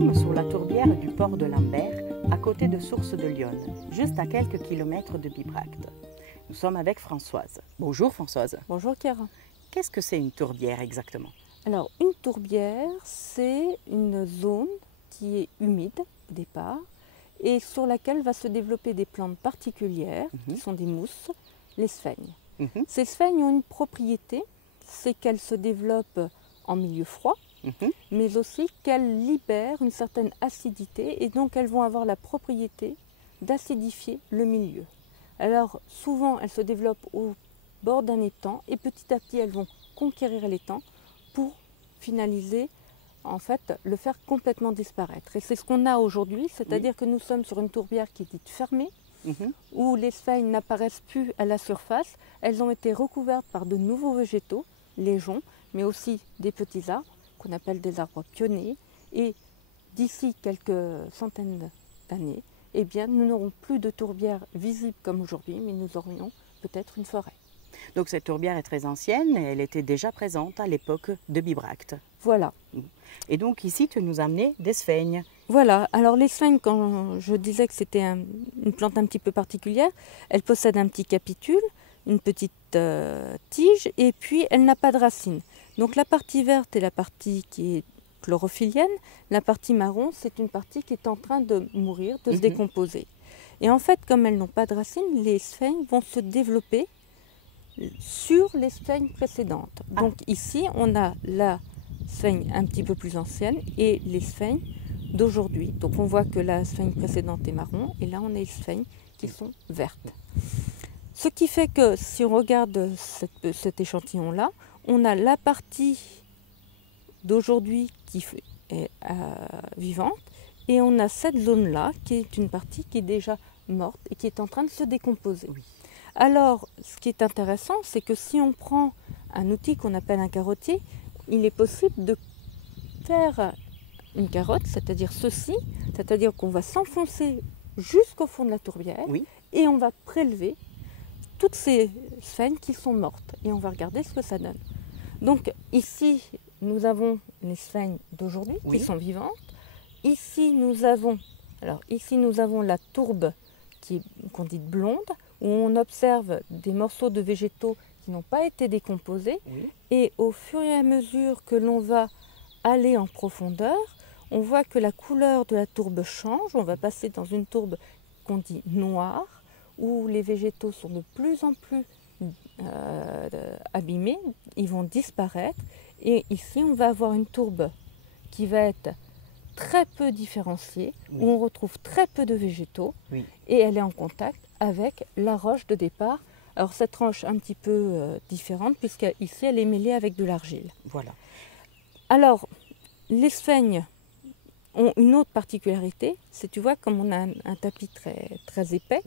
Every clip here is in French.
sommes sur la tourbière du port de Lambert, à côté de Source de Lyon, juste à quelques kilomètres de Bibracte. Nous sommes avec Françoise. Bonjour Françoise. Bonjour Chiara. Qu'est-ce que c'est une tourbière exactement? Alors une tourbière, c'est une zone qui est humide au départ et sur laquelle va se développer des plantes particulières qui sont des mousses, les sphènes. Ces sphènes ont une propriété, c'est qu'elles se développent en milieu froid, mais aussi qu'elles libèrent une certaine acidité et donc elles vont avoir la propriété d'acidifier le milieu. Alors souvent elles se développent au bord d'un étang et petit à petit elles vont conquérir l'étang pour finaliser, en fait, le faire complètement disparaître. Et c'est ce qu'on a aujourd'hui, c'est-à-dire que nous sommes sur une tourbière qui est dite fermée, où les sphènes n'apparaissent plus à la surface. Elles ont été recouvertes par de nouveaux végétaux, les joncs, mais aussi des petits arbres, qu'on appelle des arbres pionniers. Et d'ici quelques centaines d'années, eh bien, nous n'aurons plus de tourbière visible comme aujourd'hui, mais nous aurions peut-être une forêt. Donc cette tourbière est très ancienne et elle était déjà présente à l'époque de Bibracte. Voilà. Et donc ici, tu nous as amené des sphènes. Voilà, alors les sphènes, quand je disais que c'était une plante un petit peu particulière, elle possède un petit capitule, une petite tige, et puis elle n'a pas de racines. Donc la partie verte est la partie qui est chlorophyllienne, la partie marron, c'est une partie qui est en train de mourir, de se décomposer. Et en fait, comme elles n'ont pas de racines, les sphènes vont se développer sur les sphènes précédentes. Donc ici, on a la sphène un petit peu plus ancienne et les sphènes d'aujourd'hui. Donc on voit que la sphène précédente est marron et là on a les sphènes qui sont vertes. Ce qui fait que si on regarde cet échantillon-là, on a la partie d'aujourd'hui qui est vivante et on a cette zone-là qui est une partie qui est déjà morte et qui est en train de se décomposer. Alors, ce qui est intéressant, c'est que si on prend un outil qu'on appelle un carottier, il est possible de faire une carotte, c'est-à-dire ceci, c'est-à-dire qu'on va s'enfoncer jusqu'au fond de la tourbière et on va prélever toutes ces sphènes qui sont mortes et on va regarder ce que ça donne. Donc ici, nous avons les sphènes d'aujourd'hui qui sont vivantes. Ici, nous avons la tourbe qu'on dit blonde, où on observe des morceaux de végétaux qui n'ont pas été décomposés. Et au fur et à mesure que l'on va aller en profondeur, on voit que la couleur de la tourbe change. On va passer dans une tourbe qu'on dit noire, où les végétaux sont de plus en plus abîmés, ils vont disparaître. Et ici, on va avoir une tourbe qui va être très peu différenciée, où on retrouve très peu de végétaux, et elle est en contact avec la roche de départ. Alors cette roche un petit peu différente, puisqu'ici elle est mêlée avec de l'argile. Voilà. Alors, les sphènes ont une autre particularité, c'est, tu vois, comme on a un tapis très, très épais,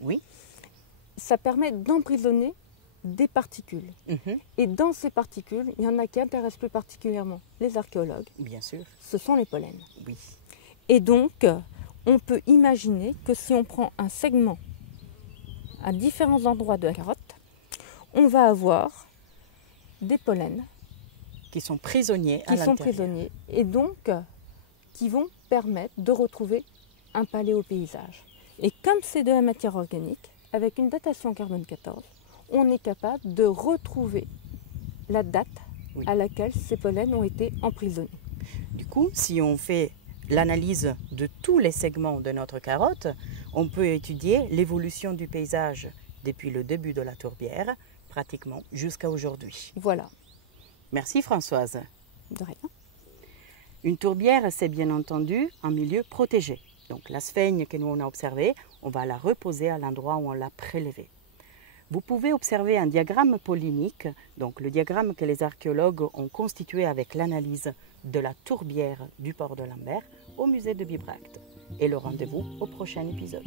ça permet d'emprisonner des particules. Et dans ces particules, il y en a qui intéressent plus particulièrement les archéologues. Bien sûr. Ce sont les pollens. Et donc, on peut imaginer que si on prend un segment à différents endroits de la carotte, on va avoir des pollens qui sont prisonniers à l'intérieur. Et donc qui vont permettre de retrouver un paléopaysage. Et comme c'est de la matière organique, avec une datation carbone 14, on est capable de retrouver la date à laquelle ces pollens ont été emprisonnés. Du coup, si on fait l'analyse de tous les segments de notre carotte, on peut étudier l'évolution du paysage depuis le début de la tourbière, pratiquement jusqu'à aujourd'hui. Voilà. Merci Françoise. De rien. Une tourbière, c'est bien entendu un milieu protégé. Donc la sphène que nous on a observée, on va la reposer à l'endroit où on l'a prélevée. Vous pouvez observer un diagramme polynique, donc le diagramme que les archéologues ont constitué avec l'analyse de la tourbière du port de Lambert au musée de Bibracte. Et le rendez-vous au prochain épisode.